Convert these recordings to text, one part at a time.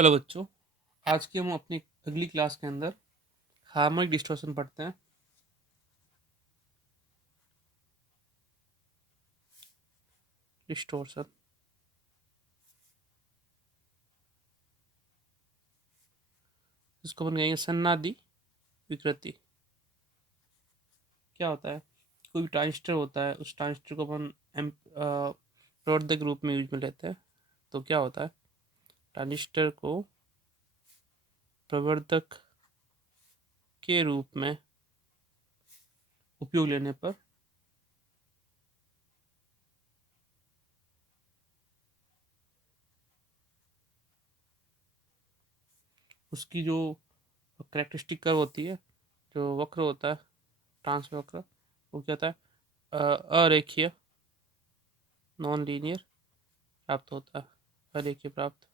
Hello बच्चों। आज की हम अपनी अगली क्लास के अंदर हार्मोनिक डिस्टॉर्शन पढ़ते हैं। डिस्टॉर्शन इसको अपन कहेंगे सन्नादी विकृति। क्या होता है? कोई भी ट्रांजिस्टर होता है, उस ट्रांजिस्टर को अपन प्रवर्धक के रूप में यूज में लेते हैं। तो क्या होता है, ट्रांजिस्टर को प्रवर्धक के रूप में उपयोग लेने पर उसकी जो करेक्टरिस्टिक कर्व होती है, जो वक्र होता है, ट्रांस वक्र, वो क्या होता है? अरेखीय, नॉन लीनियर प्राप्त होता है। अरेखीय प्राप्त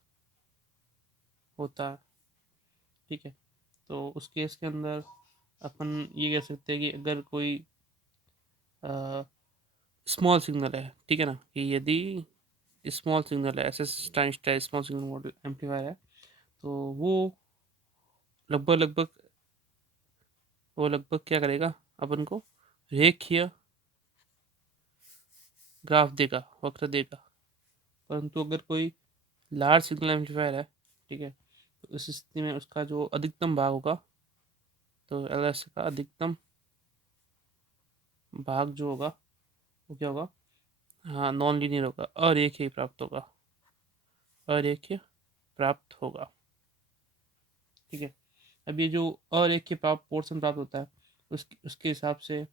होता है। ठीक है। तो उस केस के अंदर अपन ये कह सकते हैं कि अगर कोई स्मॉल सिग्नल है, ठीक है ना, कि यदि स्मॉल सिग्नल है, S transistor small signal model amplifier है, तो लगभग लगभग वो लगभग क्या करेगा, अपन को रेखीय ग्राफ देगा, वक्र देगा। परंतु अगर कोई लार्ज सिग्नल एम्पलीफायर है, ठीक है, तो इस स्थिति में उसका जो अधिकतम भाग होगा, तो एल एस का अधिकतम भाग जो होगा वो क्या होगा? हाँ, नॉन लीनियर होगा, अरेखीय प्राप्त होगा, अरेखीय प्राप्त होगा। ठीक है। अब ये जो अरेखीय प्राप्त पोर्शन प्राप्त होता है, उसके हिसाब से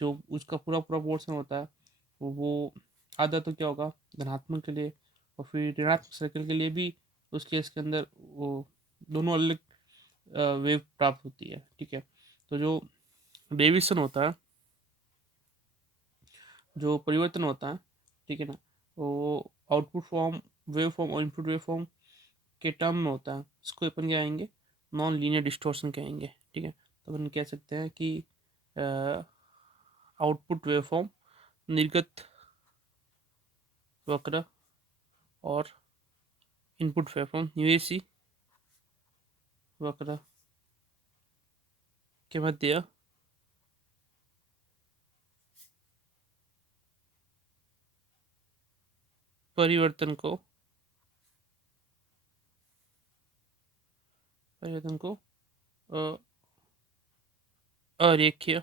जो उसका पूरा पूरा पोर्शन होता है, वो आधा तो क्या होगा धनात्मक के लिए, और फिर ऋणात्मक सर्कल के लिए भी उस केस के अंदर वो दोनों अलग वेव प्राप्त होती है। ठीक है। तो जो डेविएशन होता है, जो परिवर्तन होता है, ठीक है ना, वो आउटपुट फॉर्म, वेव फॉर्म और इनपुट वेव फॉर्म के टर्म में होता है। इसको अपन क्या कहेंगे? नॉन लीनियर डिस्टॉर्शन कहेंगे। ठीक है। तो अपन कह सकते हैं कि आउटपुट वेवफॉर्म, निर्गत वक्र और इनपुट वेवफॉर्म, निवेशी वक्र के मध्य परिवर्तन को अ, अरेखीय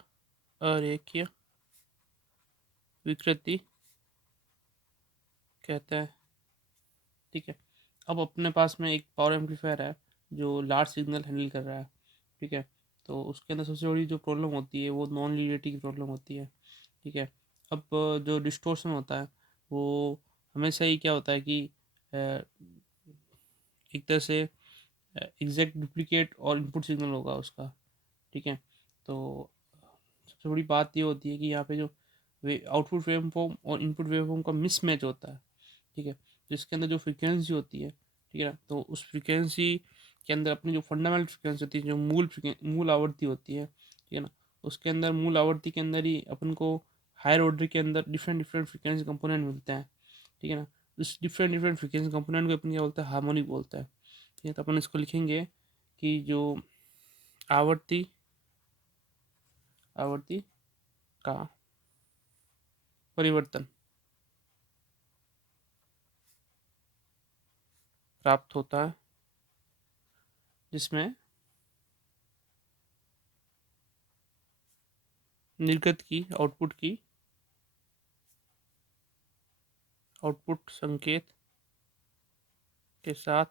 अरेखीय विकृति कहता है। ठीक है। अब अपने पास में एक पावर एम्पलीफायर है जो लार्ज सिग्नल हैंडल कर रहा है। ठीक है। तो उसके अंदर सबसे बड़ी जो प्रॉब्लम होती है वो नॉन लीनियरिटी की प्रॉब्लम होती है। ठीक है। अब जो डिस्टोर्शन होता है वो हमेशा ही क्या होता है कि अ, एक तरह से एग्जैक्ट डुप्लीकेट और इनपुट सिग्नल होगा उसका। ठीक है। तो सबसे बड़ी बात ये होती है कि यहाँ पे जो आउटपुट वेवफॉर्म और इनपुट वेवफॉर्म का मिसमैच होता है। ठीक है। तो इसके अंदर जो फ्रिक्वेंसी होती है, ठीक है ना, तो उस फ्रिक्वेंसी के अंदर अपनी जो फंडामेंटल फ्रिक्वेंसी होती है, जो मूल आवृत्ति होती है, ठीक है ना, उसके अंदर मूल आवृत्ति के अंदर ही अपन को हायर ऑर्डर के अंदर डिफरेंट डिफरेंट फ्रिक्वेंसी कंपोनेंट मिलते हैं। ठीक है ना। उस डिफरेंट डिफरेंट फ्रिक्वेंसी कंपोनेंट को अपन क्या बोलते हैं? हार्मोनिक बोलते हैं। ठीक है। तो अपन इसको लिखेंगे कि जो आवर्ती आवर्ती का परिवर्तन प्राप्त होता है, जिसमें निर्गत की आउटपुट संकेत के साथ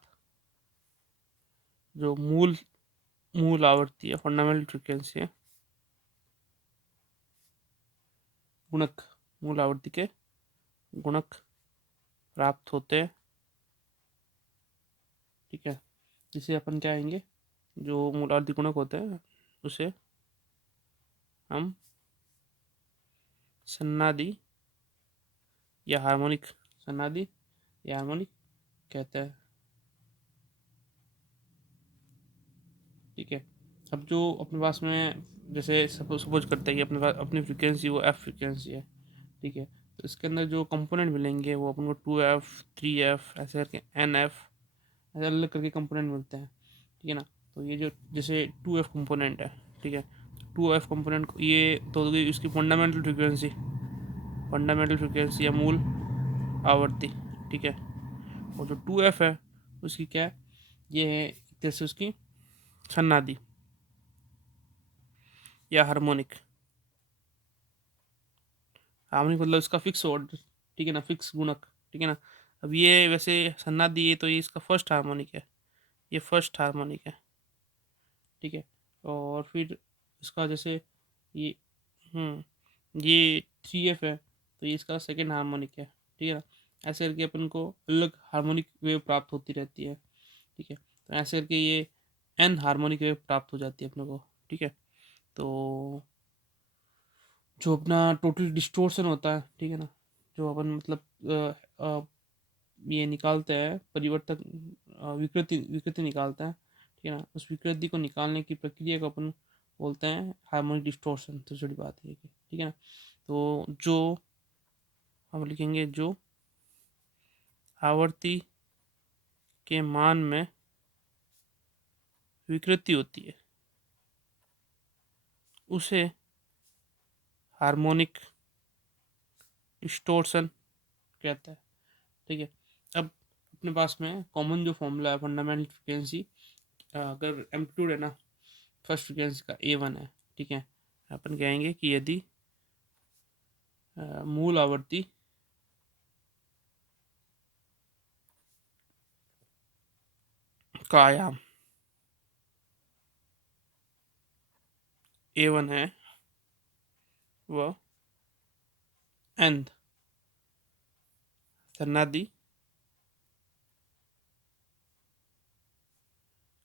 जो मूल मूल आवृत्ति है, फंडामेंटल फ्रिक्वेंसी है, गुणक, मूल आवृत्ति के गुणक प्राप्त होते हैं। ठीक है। जिसे अपन क्या कहेंगे? जो मूल आवृत्ति गुणक होते हैं उसे हम सन्नादी या हार्मोनिक, सन्नादी या हार्मोनिक कहते हैं। ठीक है। अब जो अपने पास में, जैसे सपोज करते हैं कि अपने पास अपनी फ्रिक्वेंसी वो एफ फ्रिक्वेंसी है। ठीक है। तो इसके अंदर जो कंपोनेंट मिलेंगे वो अपन को 2F 3F ऐसे करके NF ऐसे अलग अलग करके कंपोनेंट मिलते हैं, ठीक है ना। तो ये जो जैसे 2F कंपोनेंट है, ठीक है, 2F कंपोनेंट ये तो हो गई इसकी फंडामेंटल फ्रिक्वेंसी या मूल आवर्ती, ठीक है। और जो 2F है उसकी क्या है, ये है एक तरह से उसकी सन्नादी या हार्मोनिक। हार्मोनिक मतलब इसका फिक्स ऑर्डर, ठीक है ना, फिक्स गुणक, ठीक है ना। अब ये वैसे सन्नादी है तो ये इसका फर्स्ट हार्मोनिक है, ये फर्स्ट हार्मोनिक है, ठीक है। और फिर इसका जैसे ये ये 3F है तो ये इसका सेकेंड हार्मोनिक है, ठीक है ना। ऐसे करके अपन को अलग हार्मोनिक वेव प्राप्त होती रहती है, ठीक है। तो ऐसे करके ये एन हार्मोनिक वेव प्राप्त हो जाती है अपने को, ठीक है। तो जो अपना टोटल डिस्टोर्शन होता है, ठीक है ना, जो अपन मतलब ये निकालते हैं परिवर्तक, विकृति विकृति निकालते हैं, ठीक है ना। उस विकृति को निकालने की प्रक्रिया को अपन बोलते हैं हार्मोनिक डिस्टोर्शन। तो जुड़ी बात है कि, ठीक है ना। तो जो हम लिखेंगे जो आवर्ती के मान में विकृति होती है उसे हार्मोनिक डिस्टोर्शन कहता है, ठीक है। अब अपने पास में कॉमन जो फॉर्मूला है फंडामेंटल फ्रिक्वेंसी, अगर एम्पलीट्यूड है ना फर्स्ट फ्रिक्वेंसी का A1 है, ठीक है। अपन कहेंगे कि यदि मूल आवर्ती का आयाम A1 है वह nth सन्नादि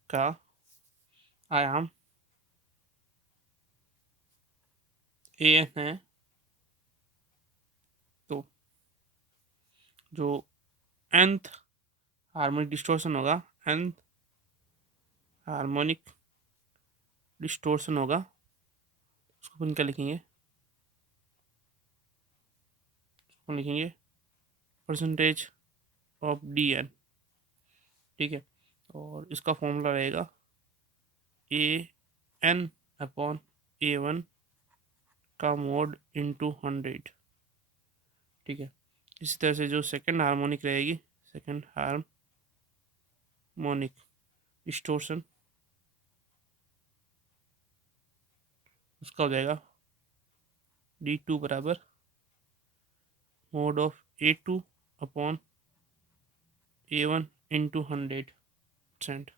का आयाम AN है, तो जो nth हार्मोनिक डिस्टोर्शन होगा, nth हार्मोनिक डिस्टोर्शन होगा, उसको अपन क्या लिखेंगे, उसको लिखेंगे परसेंटेज ऑफ DN, ठीक है। और इसका फॉर्मूला रहेगा AN अपॉन A1 का मोड इंटू 100, ठीक है। इसी तरह से जो सेकंड हार्मोनिक रहेगी, सेकंड हार्मोनिक डिस्टोर्शन, उसका हो जाएगा D2 बराबर mode of A2 upon A1 into 100%,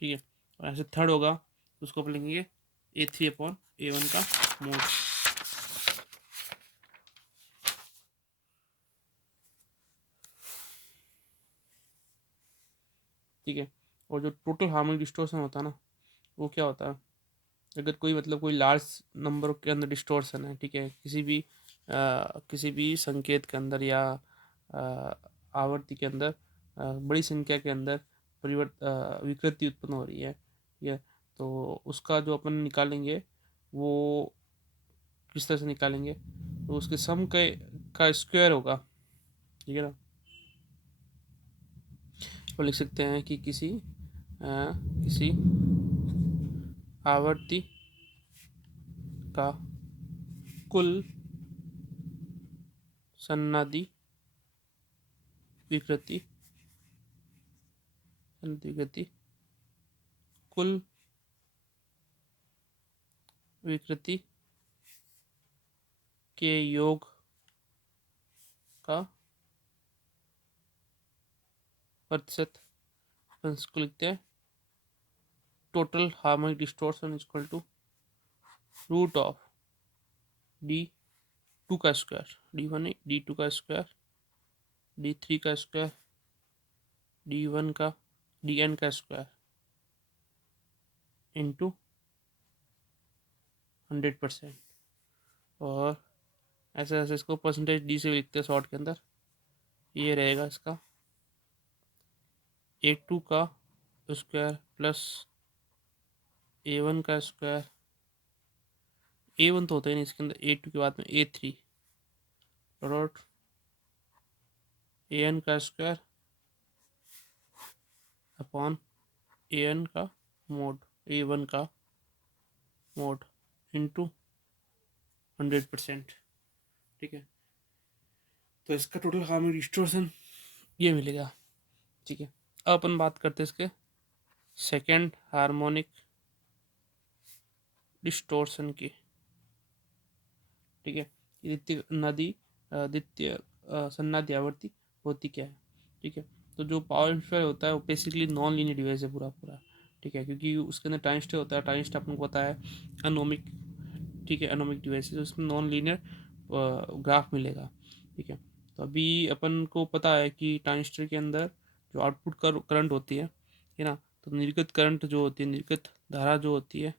ठीक है। और ऐसे थर्ड होगा तो उसको अपन लिखेंगे A3 अपॉन A1 का मोड, ठीक है। और जो टोटल हार्मोनिक डिस्टोर्शन होता है ना, वो क्या होता है, अगर कोई मतलब कोई लार्ज नंबर के अंदर डिस्टोर्शन है, ठीक है, किसी भी संकेत के अंदर या आवर्ती के अंदर बड़ी संख्या के अंदर विकृति उत्पन्न हो रही है, ठीक है। तो उसका जो अपन निकालेंगे वो किस तरह से निकालेंगे, तो उसके सम के का स्क्वायर होगा, ठीक है ना। तो लिख सकते हैं कि किसी आवर्ती का कुल सन्नादि विकृति विकृति कुल विकृति के योग का प्रतिशत, को लिखते हैं total harmonic distortion equal to root of D2 का स्क्वायर, D1 D2 का स्क्वायर, D3 का स्क्वायर, D1 का DN का स्क्वायर इंटू 100%। और ऐसे ऐसे इसको परसेंटेज D से लिखते हैं शॉर्ट के अंदर, ये रहेगा इसका A2 का स्क्वायर प्लस A1 का स्क्वायर, A1 तो होता ही नहीं इसके अंदर, A2 के बाद में A3 डॉट ए एन का स्क्वायर अपॉन ए एन का मोड ए वन का मोड इंटू 100%। ठीक है, तो इसका टोटल हार्मोनिक डिस्टोर्शन ये मिलेगा। ठीक है, अब अपन बात करते हैं इसके सेकेंड हार्मोनिक डिस्टोर्शन की। ठीक है, द्वितीय नदी द्वितीय सन्नादी आवृत्ति होती क्या है। ठीक है, तो जो पावर एम्पलीफायर होता है वो बेसिकली नॉन लीनियर डिवाइस है पूरा पूरा। ठीक है, क्योंकि उसके अंदर ट्रांजिस्टर होता है, ट्रांजिस्टर अपन को पता है अनोमिक। ठीक है, अनोमिक डिवाइस है, तो उसमें नॉन लीनियर ग्राफ मिलेगा। ठीक है, तो अभी अपन को पता है कि ट्रांजिस्टर के अंदर जो आउटपुट करंट होती है ना, तो निर्गत करंट जो होती है, निर्गत धारा जो होती है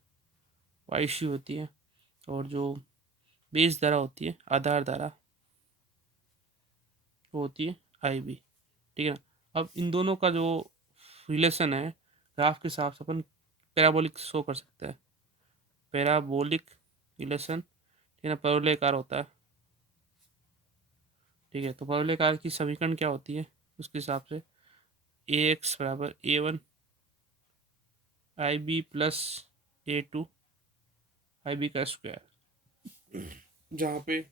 वो आईसी होती है, और जो बेस धारा होती है, आधार धारा, वो होती है आईबी। ठीक है ना, अब इन दोनों का जो रिलेशन है ग्राफ के हिसाब से अपन पैराबोलिक शो कर सकते हैं। पैराबोलिक रिलेशन, ठीक है ना, परवलयकार होता है। ठीक है, तो परवलयकार की समीकरण क्या होती है उसके हिसाब से, ए एक्स बराबर A one I B plus A two I B का स्क्वायर, जहाँ पे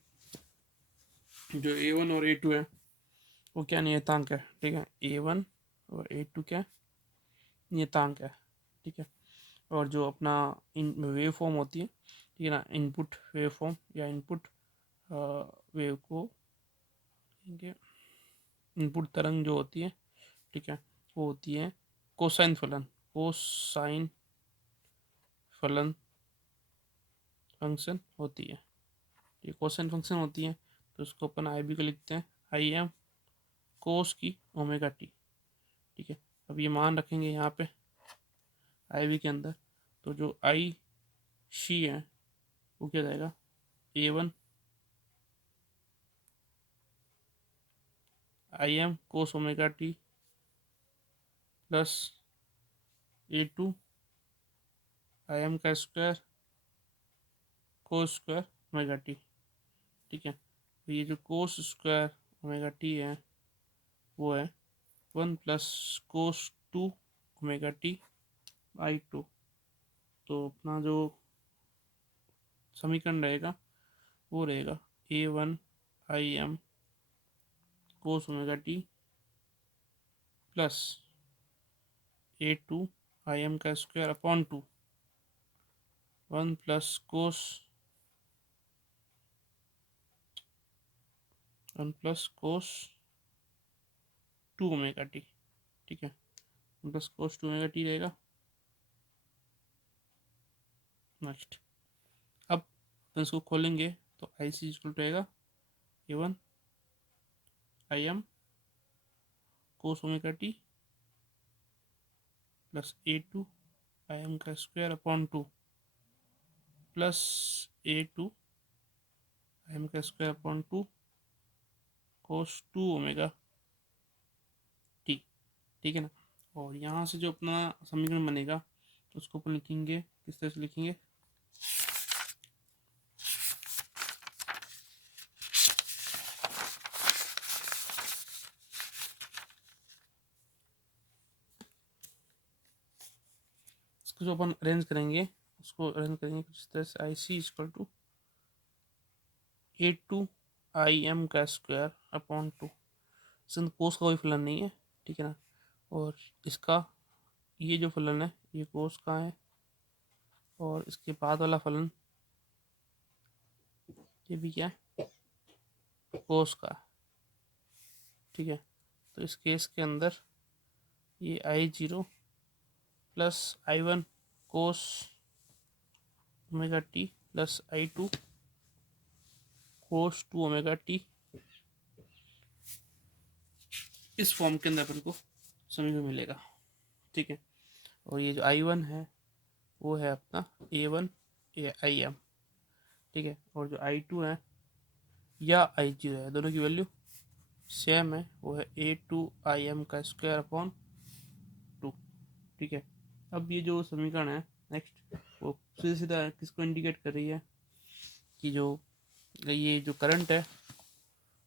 जो ए वन और ए टू है वो क्या नियतांक है। ठीक है, ए वन और ए टू क्या नियतांक है। ठीक है, और जो अपना इन वेव फॉर्म होती है, ठीक है ना, इनपुट वेव फॉर्म या इनपुट वेव को, ठीक है, इनपुट तरंग जो होती है, ठीक है, वो होती है कोसाइन फलन। कोसाइन फलन फंक्शन होती है, ये कोसाइन फंक्शन होती है, तो उसको अपन आई बी को लिखते हैं आई एम कोस की ओमेगा टी। ठीक है, अब ये मान रखेंगे यहाँ पे आई बी के अंदर, तो जो आई सी है वो क्या जाएगा, A one I am cos omega T plus A two I am का square cos square omega T. ठीक है, तो ये जो कोस स्क्वायर ओमेगा टी है वो है 1 plus cos two omega t by two. तो अपना जो समीकरण रहेगा वो रहेगा a one I am cos omega T plus A two I am का square upon two 1 plus cos two omega T. ठीक है, 1 plus cos two omega t रहेगा। नेक्स्ट, अब इसको खोलेंगे तो आई सी इक्वल टू रहेगा a one I am cos omega T plus A two I am का square upon two plus A two I am का square upon two cos two omega T. ठीक है ना, और यहाँ से जो अपना समीकरण बनेगा उसको अपन लिखेंगे, किस तरह से लिखेंगे, इसको जो अपन अरेंज करेंगे उसको अरेंज करेंगे कुछ तरह से, i c equal to a two I am का स्क्वायर अपॉन टू, इसमें कोस का कोई फलन नहीं है। ठीक है ना, और इसका ये जो फलन है ये कोस का है, और इसके बाद वाला फलन ये भी क्या है, कोस का है। ठीक है, तो इस केस के अंदर ये i zero plus i one cos omega T plus i two cos two omega t, इस फॉर्म के अंदर अपन को समीकरण मिलेगा। ठीक है, और ये जो आई वन है वो है अपना ए वन ए आई एम। ठीक है, और जो आई टू है या आई जीरो है, दोनों की वैल्यू सेम है, वो है ए टू आई एम का स्क्वायर अपॉन टू। ठीक है, अब ये जो समीकरण है नेक्स्ट वो सीधा सीधा किसको इंडिकेट कर रही है कि जो ये जो करंट है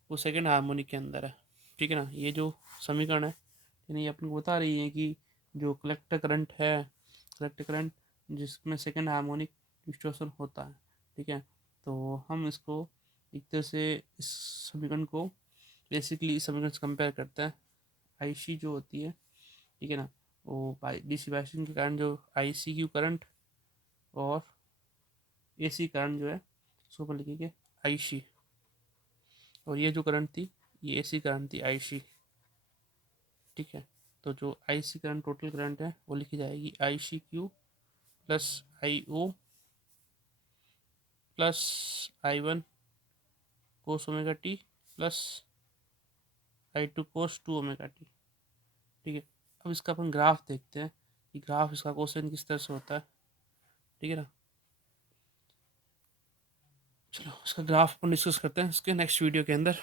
वो सेकेंड हार्मोनिक के अंदर है। ठीक है ना। ये जो समीकरण है यानी ये अपने को बता रही है कि जो कलेक्टर करंट है, कलेक्टर करंट जिसमें सेकेंड हार्मोनिक डिस्टॉर्शन होता है, ठीक है। तो हम इसको एक तरह से इस समीकरण को बेसिकली इस समीकरण से कंपेयर करते हैं। आई सी जो होती है, ठीक है ना, वो डीसी बाइसिंग के कारण जो आई सी क्यू करंट और ए सी करंट जो है उसको अपन लिखेंगे आई सी, और ये जो करंट थी ये ए सी करंट थी आई सी, ठीक है। तो जो i c current total current है वो लिखी जाएगी i c q plus i o plus i one cos omega T plus i two cos two omega T, ठीक है। अब इसका अपन ग्राफ देखते हैं कि ग्राफ इसका कोसाइन किस तरह से होता है, ठीक है ना। चलो इसका ग्राफ अपन डिस्कस करते हैं इसके नेक्स्ट वीडियो के अंदर।